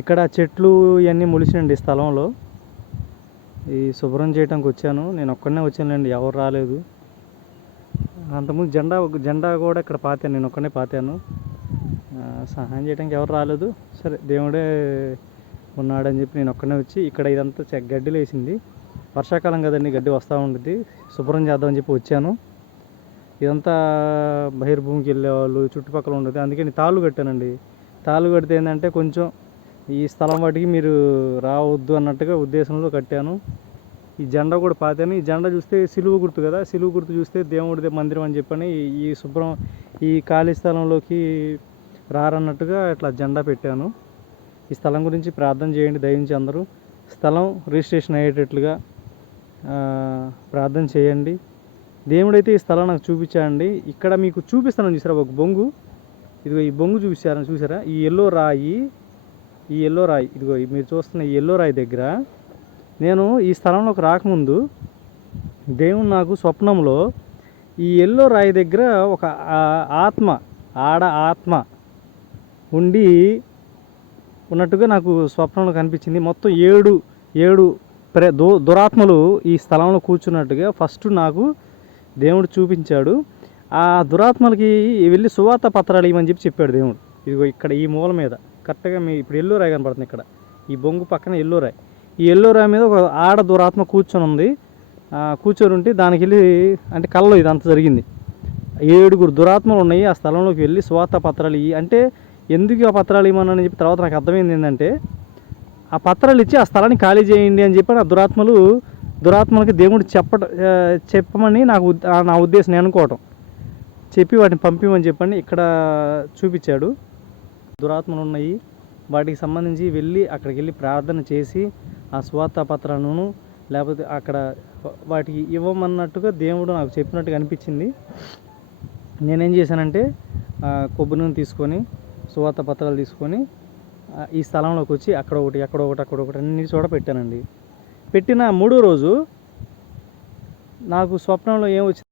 ఇక్కడ చెట్లు ఇవన్నీ ములిసినండి ఈ స్థలంలో. ఈ శుభ్రం చేయడానికి వచ్చాను. నేను ఒక్కడనే వచ్చానులేండి ఎవరు రాలేదు. అంతకుముందు జెండా జెండా కూడా ఇక్కడ పాతాను నేను ఒక్కనే పాతాను. సహాయం చేయడానికి ఎవరు రాలేదు. సరే దేవుడే ఉన్నాడని చెప్పి నేను ఒక్కనే వచ్చి ఇక్కడ ఇదంతా గడ్డి గడ్డిలు వర్షాకాలం కదండి గడ్డి వస్తూ ఉంటుంది శుభ్రం చేద్దామని చెప్పి వచ్చాను. ఇదంతా బహిర్భూమికి వెళ్ళే వాళ్ళు చుట్టుపక్కల ఉండదు. అందుకని తాళ్ళు కట్టానండి. తాళ్ళు కడితే ఏంటంటే కొంచెం ఈ స్థలం వాటికి మీరు రావద్దు అన్నట్టుగా ఉద్దేశంలో కట్టాను. ఈ జెండా కూడా పాతాను? ఈ జెండా చూస్తే సిలువ గుర్తు కదా? సిలువ గుర్తు చూస్తే దేవుడిదే మందిరం అని చెప్పని ఈ- ఈ శుభ్రం ఈ ఖాళీ స్థలంలోకి రారన్నట్టుగా ఇట్లా జెండా పెట్టాను. ఈ స్థలం గురించి ప్రార్థన చేయండి దయించి అందరూ. స్థలం రిజిస్ట్రేషన్ అయ్యేటట్లుగా ప్రార్థన చేయండి. దేవుడైతే ఈ స్థలం నాకు చూపించాడండి ఇక్కడ మీకు చూపిస్తాను చూసారా? ఒక బొంగు. ఇదిగో ఈ బొంగు చూపించారా చూసారా? ఈ ఎల్లో రాయి ఈ ఎల్లో రాయి. ఇదిగో మీరు చూస్తున్న ఈ ఎల్లో రాయి దగ్గర నేను ఈ స్థలంలోకి రాకముందు దేవుడు నాకు స్వప్నంలో ఈ ఎల్లో రాయి దగ్గర ఒక ఆత్మ ఆడ ఆత్మ ఉండి ఉన్నట్టుగా నాకు స్వప్నంలో కనిపించింది. మొత్తం ఏడు ఏడు ప్రే దు దురాత్మలు ఈ స్థలంలో కూర్చున్నట్టుగా ఫస్ట్ నాకు దేవుడు చూపించాడు. ఆ దురాత్మలకి వెళ్ళి సువార్త పత్రాలు ఇవ్వమని చెప్పి చెప్పాడు దేవుడు. ఇదిగో ఇక్కడ ఈ మూల మీద. కరెక్ట్గా మీ ఇప్పుడు ఎల్లో రాయి కనపడుతుంది ఇక్కడ. ఈ బొంగు పక్కన ఎల్లో రాయి ఈ ఎల్లో రాయి మీద ఒక ఆడ దురాత్మ కూర్చొని ఉంది. ఆ, కూర్చొని ఉంటే దానికి వెళ్ళి అంటే కళ్ళలో ఇదంతా జరిగింది. ఏడుగురు దురాత్మలు ఉన్నాయి. ఆ స్థలంలోకి వెళ్ళి స్వార్థ పత్రాలు ఇవి అంటే ఎందుకు ఆ పత్రాలు ఇవ్వమని చెప్పి తర్వాత నాకు అర్థమైంది ఏంటంటే ఆ పత్రాలు ఇచ్చి ఆ స్థలాన్ని ఖాళీ చేయండి అని చెప్పి ఆ దురాత్మలు దురాత్మలకి దేవుడు చెప్పట చెప్పమని నాకు నా ఉద్దేశం నేను అనుకోవటం. చెప్పి వాటిని పంపిమని చెప్పండి ఇక్కడ చూపించాడు. దురాత్మలు ఉన్నాయి వాటికి సంబంధించి వెళ్ళి అక్కడికి వెళ్ళి ప్రార్థన చేసి ఆ స్వార్థ పత్రాలను లేకపోతే అక్కడ వాటికి ఇవ్వమన్నట్టుగా దేవుడు నాకు చెప్పినట్టుగా అనిపించింది. నేనేం చేశానంటే కొబ్బరి నూనె తీసుకొని సువార్త పత్రాలు తీసుకొని ఈ స్థలంలోకి వచ్చి అక్కడ ఒకటి అక్కడ ఒకటి అక్కడ ఒకటి అన్ని చోట పెట్టానండి. పెట్టిన మూడో రోజు నాకు స్వప్నంలో ఏం వచ్చింది